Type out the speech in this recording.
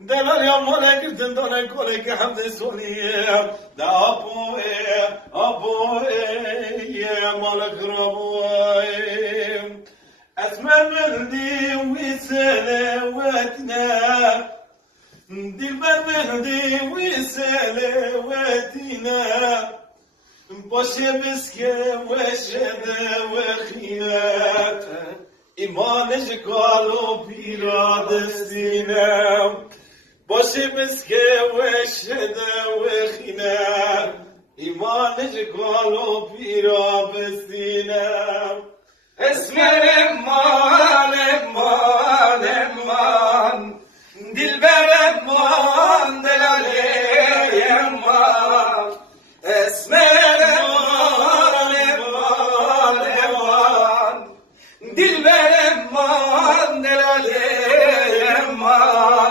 دلال یا ماله کردن دانه کله که حمد سونیه دا آبوه مالک رابوه اسمه مهدی ویسله واتنا دلبر مهدی ویسله واتنا باشه مسکه وشده وخیات ایمانش کالو پیرادستینم باشه مسکه وشده وخیات ایمانش کالو پیرادستینم اسمر ما